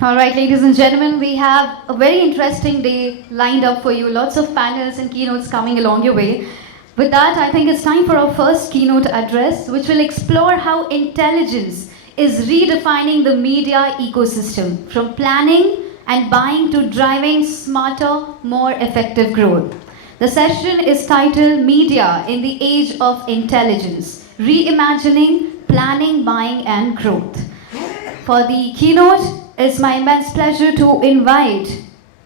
All right, ladies and gentlemen, we have a very interesting day lined up for you. Lots of panels and keynotes coming along your way. With that, I think it's time for our first keynote address, which will explore how intelligence is redefining the media ecosystem from planning and buying to driving smarter, more effective growth. The session is titled Media in the Age of Intelligence Reimagining Planning, Buying, and Growth. For the keynote, it's my immense pleasure to invite,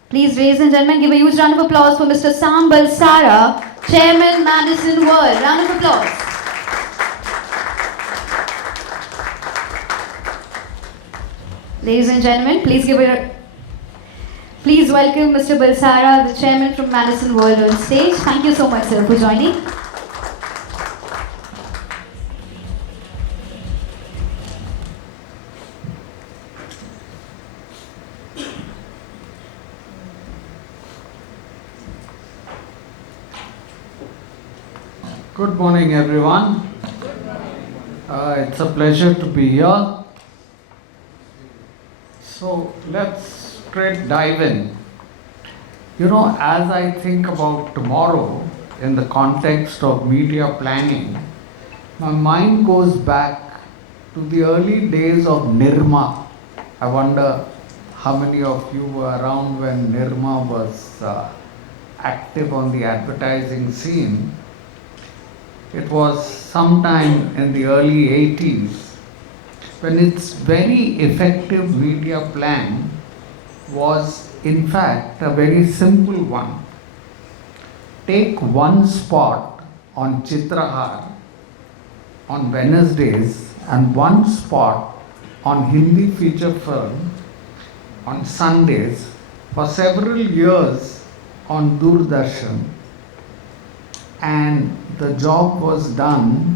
please, ladies and gentlemen, give a huge round of applause for Mr. Sam Balsara, Chairman, Madison World. Round of applause. Ladies and gentlemen, please welcome Mr. Balsara, the Chairman from Madison World on stage. Thank you so much, sir, for joining. Good morning, everyone. It's a pleasure to be here. So let's straight dive in. As I think about tomorrow in the context of media planning, my mind goes back to the early days of Nirma. I wonder how many of you were around when Nirma was active on the advertising scene. It was sometime in the early 80s when its very effective media plan was in fact a very simple one. Take one spot on Chitrahar on Wednesdays and one spot on Hindi feature film on Sundays for several years on Doordarshan, and the job was done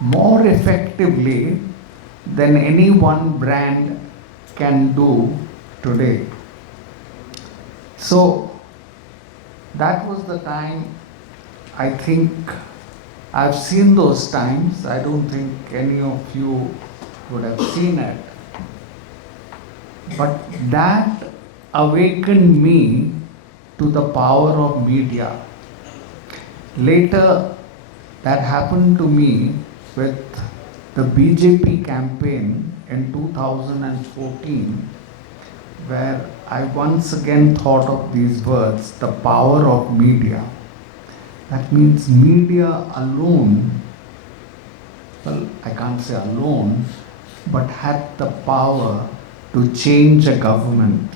more effectively than any one brand can do today. So that was the time. I think I've seen those times. I don't think any of you would have seen it. But that awakened me to the power of media. Later, that happened to me with the BJP campaign in 2014, where I once again thought of these words, the power of media. That means media alone, well, I can't say alone, but had the power to change a government.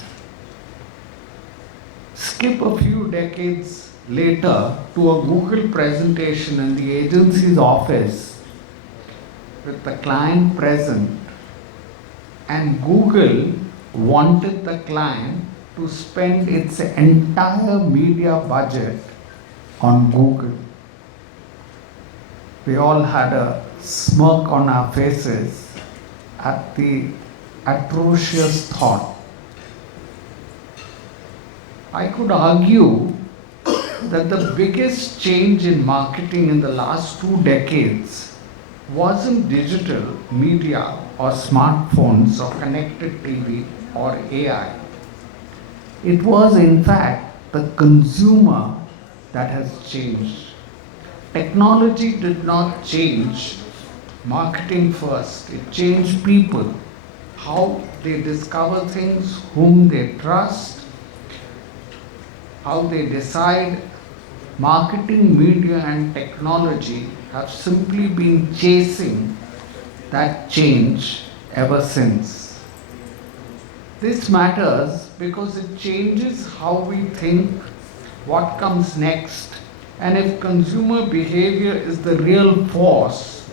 Skip a few decades later to a Google presentation in the agency's office with the client present, and Google wanted the client to spend its entire media budget on Google. We all had a smirk on our faces at the atrocious thought. I could argue that the biggest change in marketing in the last 2 decades wasn't digital media or smartphones or connected TV or AI. It was in fact the consumer that has changed. Technology did not change marketing first. It changed people, how they discover things, whom they trust, how they decide. Marketing, media, and technology have simply been chasing that change ever since. This matters because it changes how we think, what comes next, and if consumer behavior is the real force,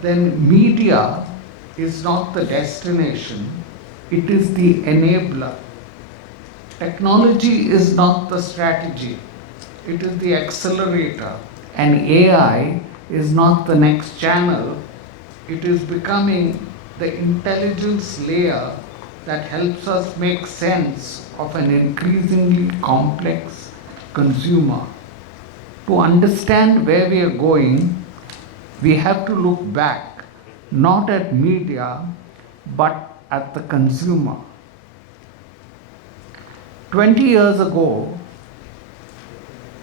then media is not the destination, it is the enabler. Technology is not the strategy, it is the accelerator, and AI is not the next channel, it is becoming the intelligence layer that helps us make sense of an increasingly complex consumer. To understand where we are going, we have to look back, not at media, but at the consumer. 20 years ago,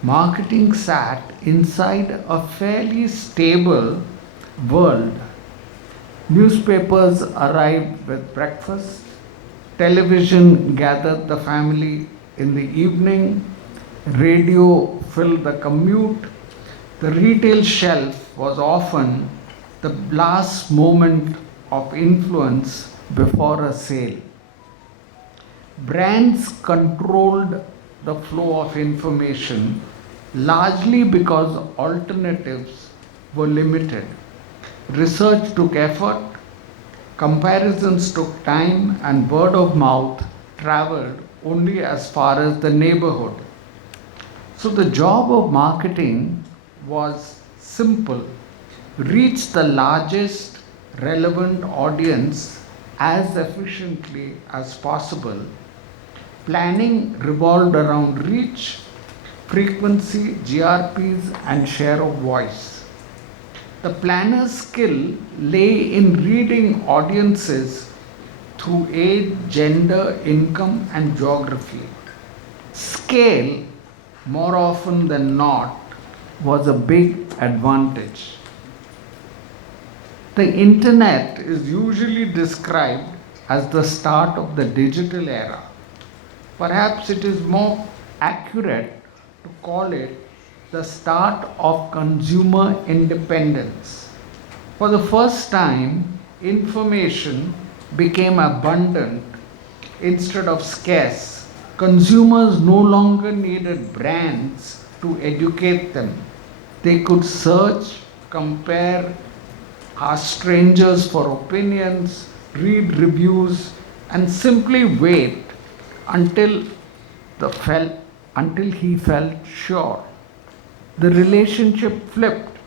marketing sat inside a fairly stable world. Newspapers arrived with breakfast, television gathered the family in the evening, radio filled the commute, the retail shelf was often the last moment of influence before a sale. Brands controlled the flow of information largely because alternatives were limited. Research took effort, comparisons took time, and word of mouth traveled only as far as the neighborhood. So the job of marketing was simple: reach the largest relevant audience as efficiently as possible. Planning revolved around reach, frequency, GRPs, and share of voice. The planner's skill lay in reading audiences through age, gender, income, and geography. Scale, more often than not, was a big advantage. The internet is usually described as the start of the digital era. Perhaps it is more accurate to call it the start of consumer independence. For the first time, information became abundant instead of scarce. Consumers no longer needed brands to educate them. They could search, compare, ask strangers for opinions, read reviews, and simply wait until he felt sure. The relationship flipped.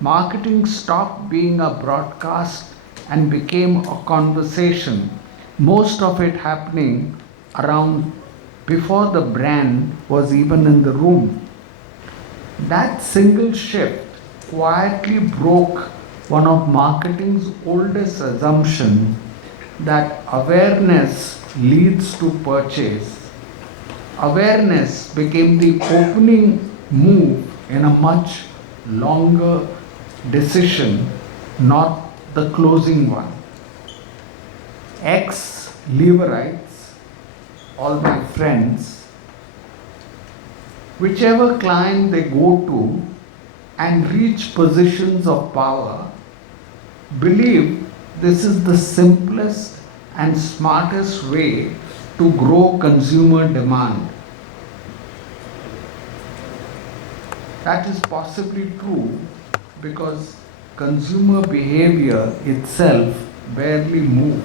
Marketing stopped being a broadcast and became a conversation, most of it happening around before the brand was even in the room. That single shift quietly broke one of marketing's oldest assumptions, that awareness leads to purchase. Awareness became the opening move in a much longer decision, not the closing one. Ex-Leverites, all my friends, whichever client they go to and reach positions of power, believe this is the simplest and smartest way to grow consumer demand. That is possibly true because consumer behavior itself barely moved.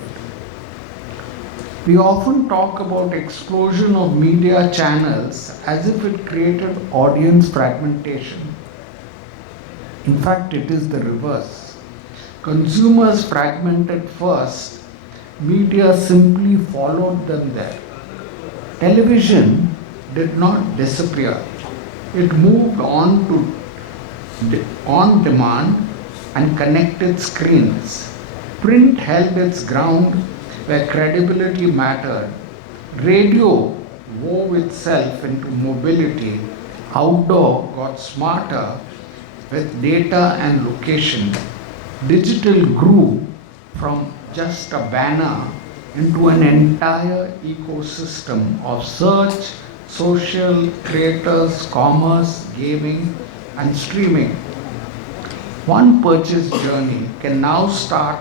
We often talk about explosion of media channels as if it created audience fragmentation. In fact, it is the reverse. Consumers fragmented first, media simply followed them there. Television did not disappear. It moved on to on-demand and connected screens. Print held its ground where credibility mattered. Radio wove itself into mobility. Outdoor got smarter with data and location. Digital grew from just a banner into an entire ecosystem of search, social, creators, commerce, gaming, and streaming. One purchase journey can now start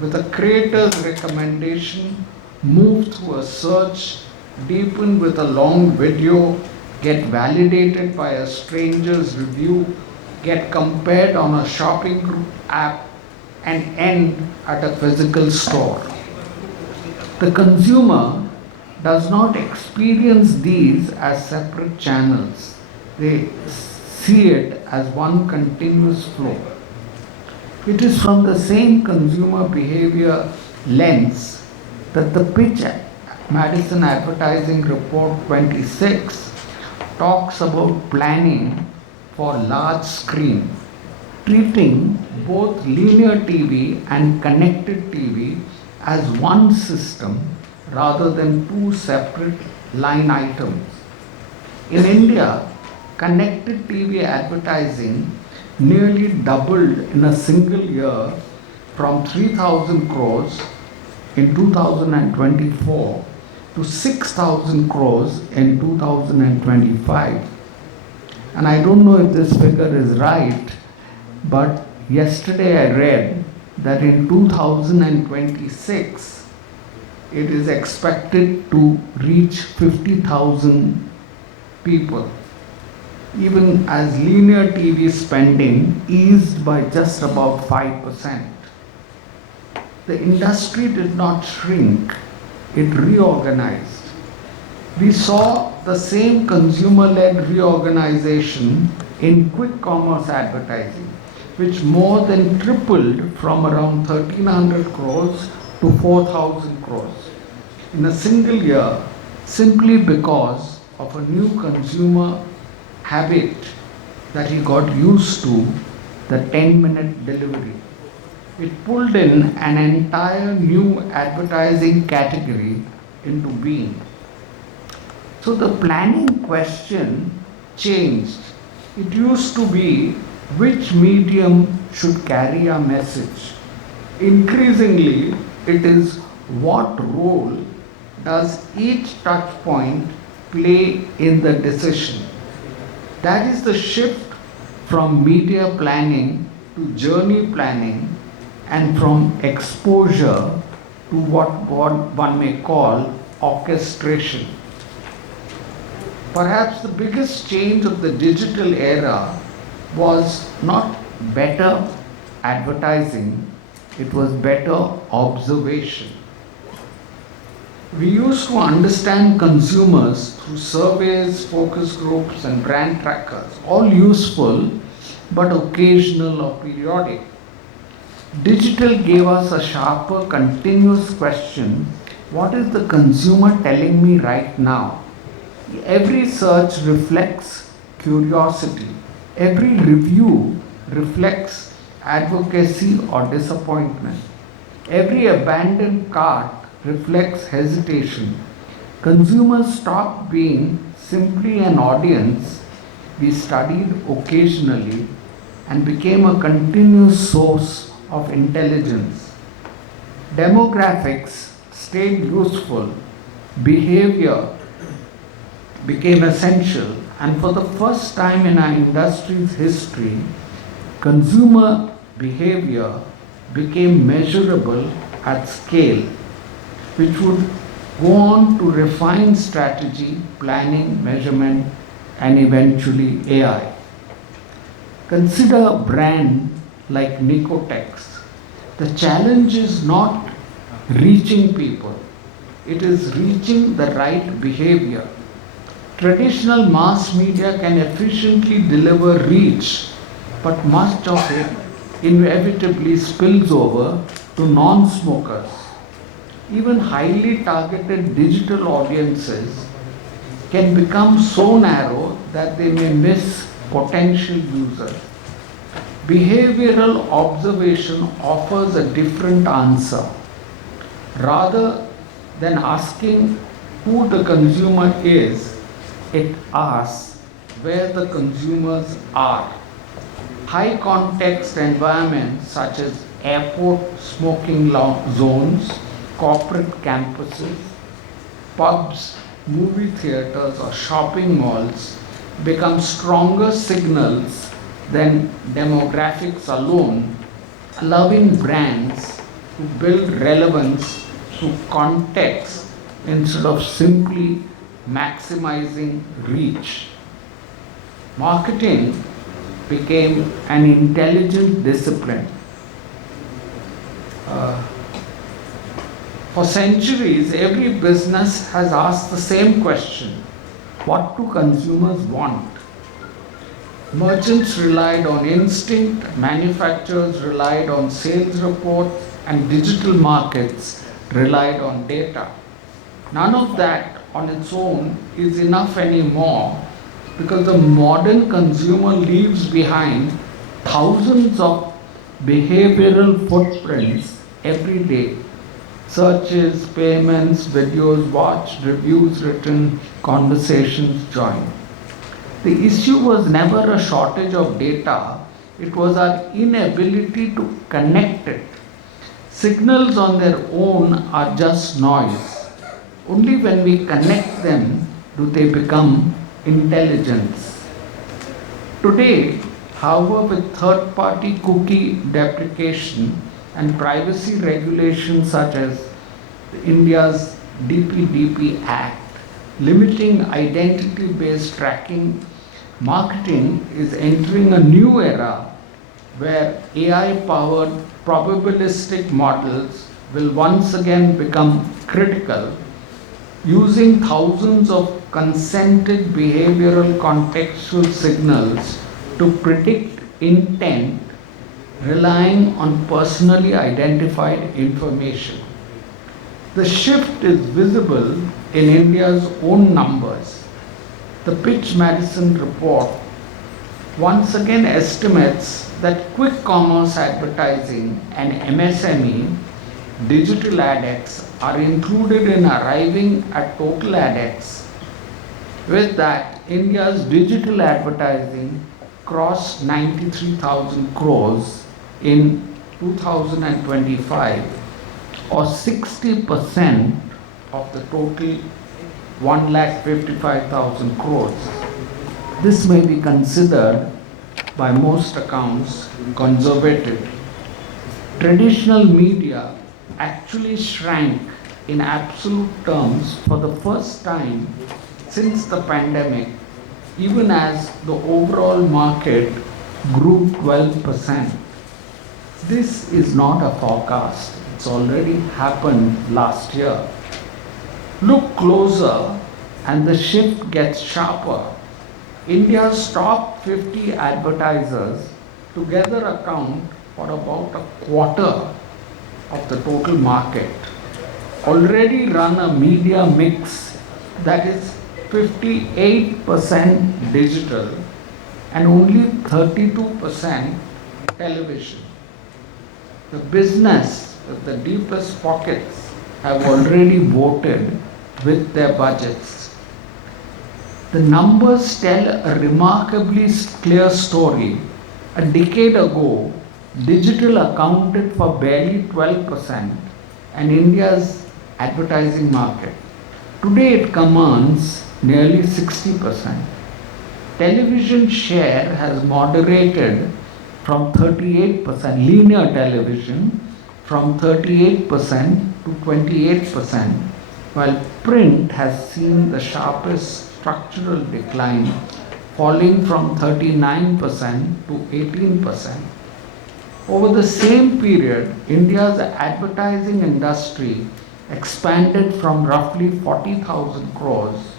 with a creator's recommendation, move through a search, deepen with a long video, get validated by a stranger's review, get compared on a shopping group app, and end at a physical store. The consumer does not experience these as separate channels. They see it as one continuous flow. It is from the same consumer behavior lens that the pitch Madison Advertising Report 26 talks about planning for large screen, treating both linear TV and connected TV as one system rather than two separate line items. In India, connected TV advertising nearly doubled in a single year from 3,000 crores in 2024 to 6,000 crores in 2025. And I don't know if this figure is right, but yesterday I read that in 2026 it is expected to reach 50,000 people, even as linear TV spending eased by just about 5%. The industry did not shrink, it reorganized. We saw the same consumer-led reorganization in quick commerce advertising, which more than tripled from around 1,300 crores to 4,000 crores in a single year, simply because of a new consumer habit that he got used to, the 10-minute delivery. It pulled in an entire new advertising category into being. So the planning question changed. It used to be which medium should carry a message. Increasingly, it is what role does each touch point play in the decision. That is the shift from media planning to journey planning, and from exposure to what one may call orchestration. Perhaps the biggest change of the digital era was not better advertising, it was better observation. We used to understand consumers through surveys, focus groups, and brand trackers, all useful but occasional or periodic. Digital gave us a sharper, continuous question: what is the consumer telling me right now? Every search reflects curiosity. Every review reflects advocacy or disappointment. Every abandoned cart reflects hesitation. Consumers stopped being simply an audience we studied occasionally and became a continuous source of intelligence. Demographics stayed useful, behavior became essential, and for the first time in our industry's history, consumer behavior became measurable at scale, which would go on to refine strategy, planning, measurement, and eventually AI. Consider a brand like Nicotex. The challenge is not reaching people, it is reaching the right behavior. Traditional mass media can efficiently deliver reach, but much of it inevitably spills over to non-smokers. Even highly targeted digital audiences can become so narrow that they may miss potential users. Behavioral observation offers a different answer. Rather than asking who the consumer is, it asks where the consumers are. High context environments such as airport smoking zones, corporate campuses, pubs, movie theaters, or shopping malls become stronger signals than demographics alone, allowing brands to build relevance through context instead of simply maximizing reach. Marketing became an intelligent discipline. For centuries, every business has asked the same question: what do consumers want? Merchants relied on instinct, manufacturers relied on sales reports, and digital markets relied on data. None of that on its own is enough anymore, because the modern consumer leaves behind thousands of behavioral footprints every day. Searches, payments, videos watched, reviews written, conversations joined. The issue was never a shortage of data, it was our inability to connect it. Signals on their own are just noise. Only when we connect them do they become intelligence. Today, however, with third party cookie deprecation and privacy regulations such as India's DPDP Act, limiting identity based tracking, marketing is entering a new era where AI powered probabilistic models will once again become critical, using thousands of consented behavioral contextual signals to predict intent, relying on personally identified information. The shift is visible in India's own numbers. The Pitch Madison report once again estimates that quick commerce advertising and MSME digital AdX are included in arriving at total AdX. With that, India's digital advertising crossed 93,000 crores in 2025, or 60% of the total 1,55,000 crores. This may be considered by most accounts conservative. Traditional media actually shrank in absolute terms for the first time since the pandemic, even as the overall market grew 12%. This is not a forecast, it's already happened last year. Look closer and the shift gets sharper. India's top 50 advertisers together account for about a quarter of the total market, already run a media mix that is 58% digital and only 32% television. The business with the deepest pockets have already voted with their budgets. The numbers tell a remarkably clear story. A decade ago, digital accounted for barely 12% and India's advertising market. Today it commands nearly 60%. Television share has moderated from 38%, linear television from 38% to 28%, while print has seen the sharpest structural decline, falling from 39% to 18%. Over the same period, India's advertising industry expanded from roughly 40,000 crores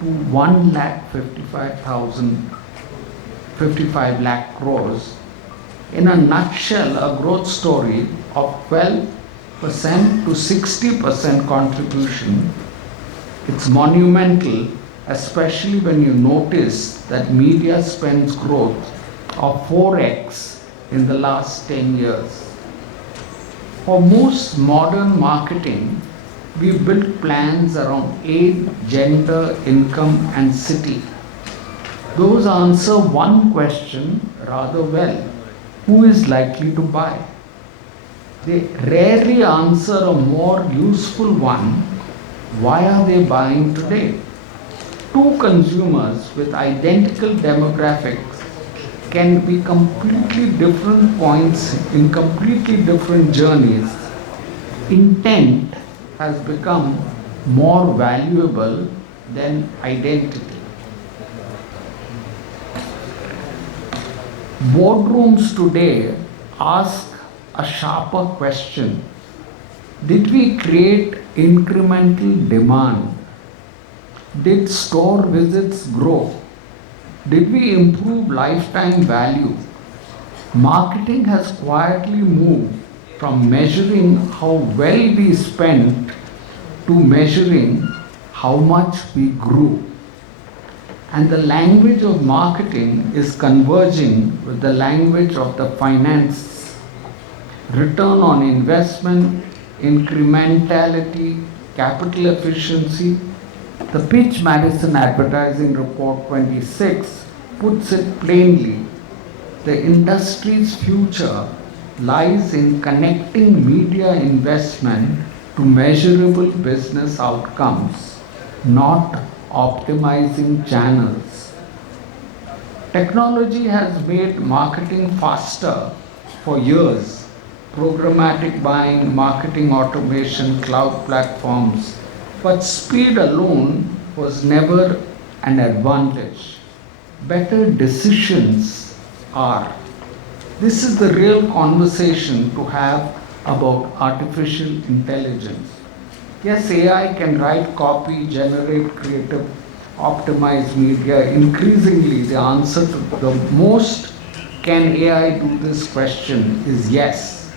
to 55 lakh crores. In a nutshell, a growth story of 12% to 60% contribution. It's monumental, especially when you notice that media spends growth of 4x in the last 10 years. For most modern marketing, we build plans around age, gender, income, and city. Those answer one question rather well: who is likely to buy? They rarely answer a more useful one: why are they buying today? Two consumers with identical demographics can be completely different points in completely different journeys. Intent has become more valuable than identity. Boardrooms today ask a sharper question. Did we create incremental demand? Did store visits grow? Did we improve lifetime value? Marketing has quietly moved from measuring how well we spent to measuring how much we grew. And the language of marketing is converging with the language of the finance. Return on investment, incrementality, capital efficiency. The Pitch Madison Advertising Report 26 puts it plainly. The industry's future lies in connecting media investment to measurable business outcomes, not optimizing channels. Technology has made marketing faster for years. Programmatic buying, marketing automation, cloud platforms. But speed alone was never an advantage. Better decisions are. This is the real conversation to have about artificial intelligence. Yes, AI can write copy, generate creative, optimize media. Increasingly, the answer to the most can AI do this question is yes.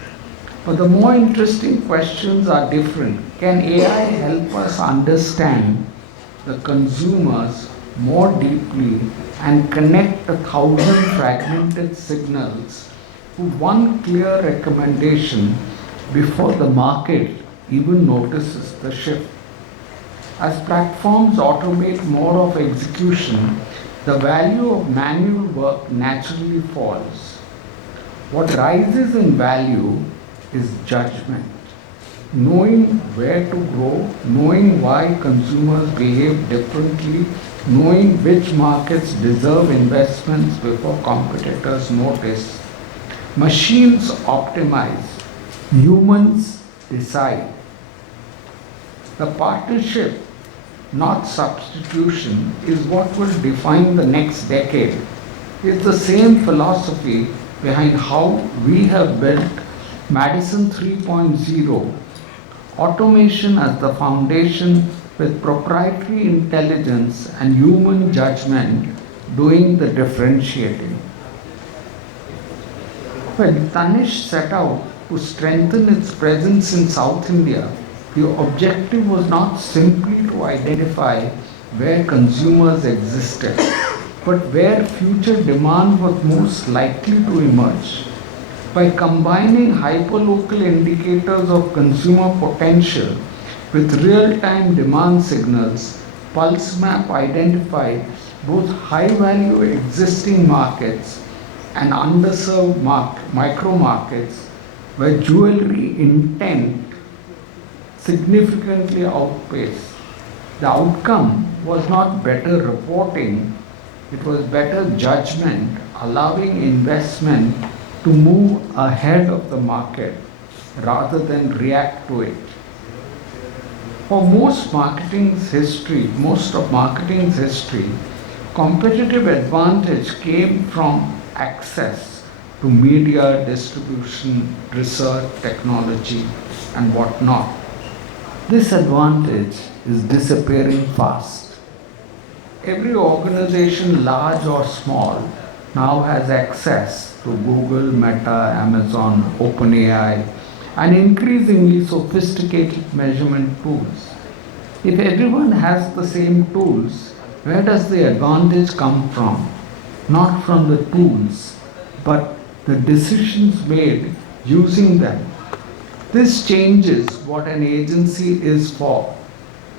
But the more interesting questions are different. Can AI help us understand the consumers more deeply and connect 1,000 fragmented signals to one clear recommendation before the market even notices the shift? As platforms automate more of execution, the value of manual work naturally falls. What rises in value is judgment. Knowing where to go, knowing why consumers behave differently, knowing which markets deserve investments before competitors notice. Machines optimize, humans decide. The partnership, not substitution, is what will define the next decade. It's the same philosophy behind how we have built Madison 3.0, automation as the foundation with proprietary intelligence and human judgment doing the differentiating. When Tanish set out to strengthen its presence in South India, the objective was not simply to identify where consumers existed, but where future demand was most likely to emerge. By combining hyperlocal indicators of consumer potential with real-time demand signals, PulseMap identified both high-value existing markets and underserved micro markets where jewelry intent significantly outpaced. The outcome was not better reporting, it was better judgment, allowing investment to move ahead of the market rather than react to it. For most of marketing's history, competitive advantage came from access to media, distribution, research, technology, and whatnot. This advantage is disappearing fast. Every organization, large or small, now has access to Google, Meta, Amazon, OpenAI, and increasingly sophisticated measurement tools. If everyone has the same tools, where does the advantage come from? Not from the tools, but the decisions made using them. This changes what an agency is for.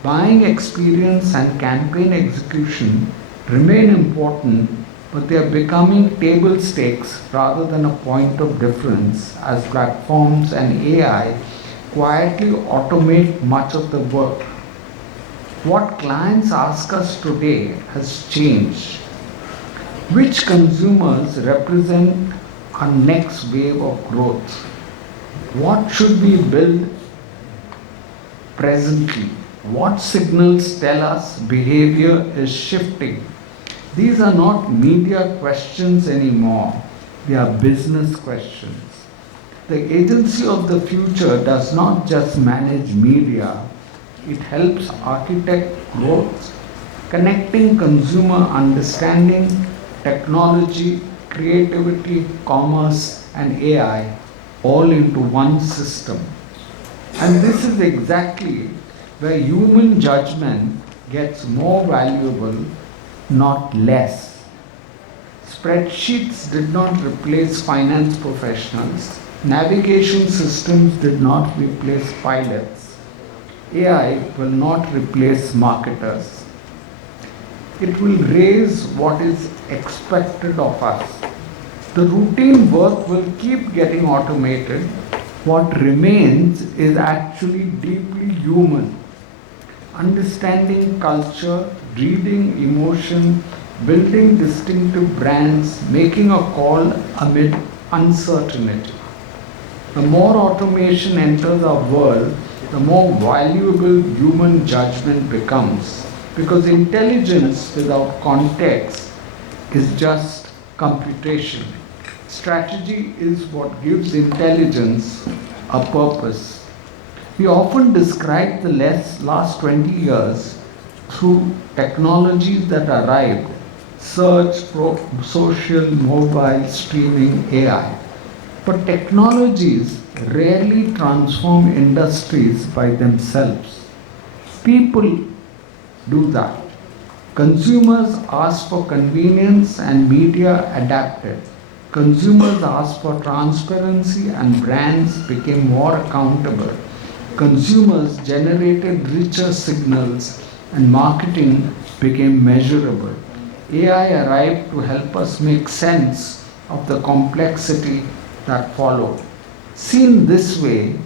Buying experience and campaign execution remain important, but they are becoming table stakes rather than a point of difference as platforms and AI quietly automate much of the work. What clients ask us today has changed. Which consumers represent our next wave of growth? What should we build presently? What signals tell us behavior is shifting? These are not media questions anymore, they are business questions. The agency of the future does not just manage media, it helps architect growth, connecting consumer understanding, technology, creativity, commerce, and AI all into one system. And this is exactly where human judgment gets more valuable, not less. Spreadsheets did not replace finance professionals, Navigation systems did not replace pilots. AI will not replace marketers. It will raise what is expected of us. The routine work will keep getting automated. What remains is actually deeply human. Understanding culture, reading emotion, building distinctive brands, making a call amid uncertainty. The more automation enters our world, the more valuable human judgment becomes. Because intelligence without context is just computation. Strategy is what gives intelligence a purpose. We often describe the last 20 years through technologies that arrived: search, social, mobile, streaming, AI. But technologies rarely transform industries by themselves. People do that. Consumers ask for convenience and media adapted. Consumers asked for transparency and brands became more accountable. Consumers generated richer signals and marketing became measurable. AI arrived to help us make sense of the complexity that followed. Seen this way,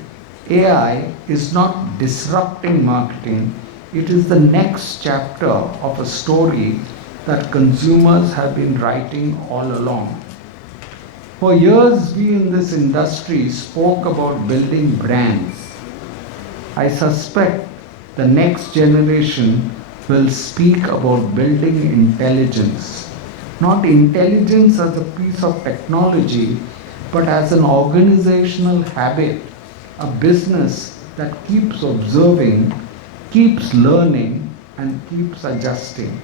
AI is not disrupting marketing, it is the next chapter of a story that consumers have been writing all along. For years, we in this industry spoke about building brands. I suspect the next generation will speak about building intelligence. Not intelligence as a piece of technology, but as an organizational habit, a business that keeps observing, keeps learning, and keeps adjusting.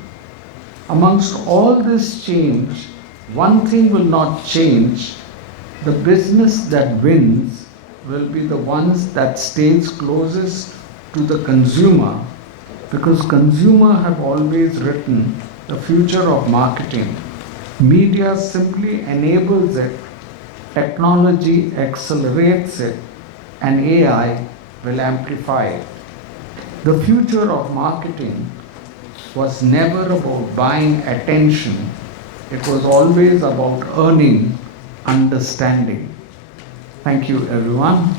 Amongst all this change, one thing will not change. The business that wins will be the ones that stays closest to the consumer, because consumer have always written the future of marketing. Media simply enables it, technology accelerates it, and AI will amplify it. The future of marketing was never about buying attention. It was always about earning understanding. Thank you, everyone.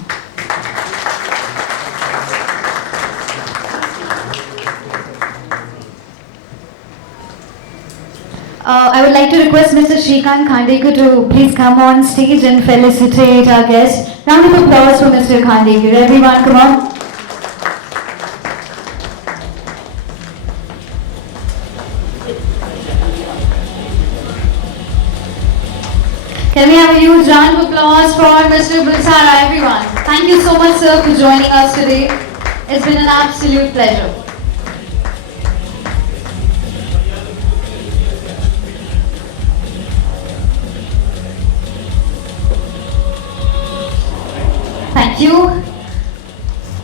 I would like to request Mr. Shrikant Khandekar to please come on stage and felicitate our guest. Round of applause for Mr. Khandekar. Everyone, come on. Can we have a huge round of applause for Mr. Balsara, everyone? Thank you so much, sir, for joining us today. It's been an absolute pleasure. Thank you.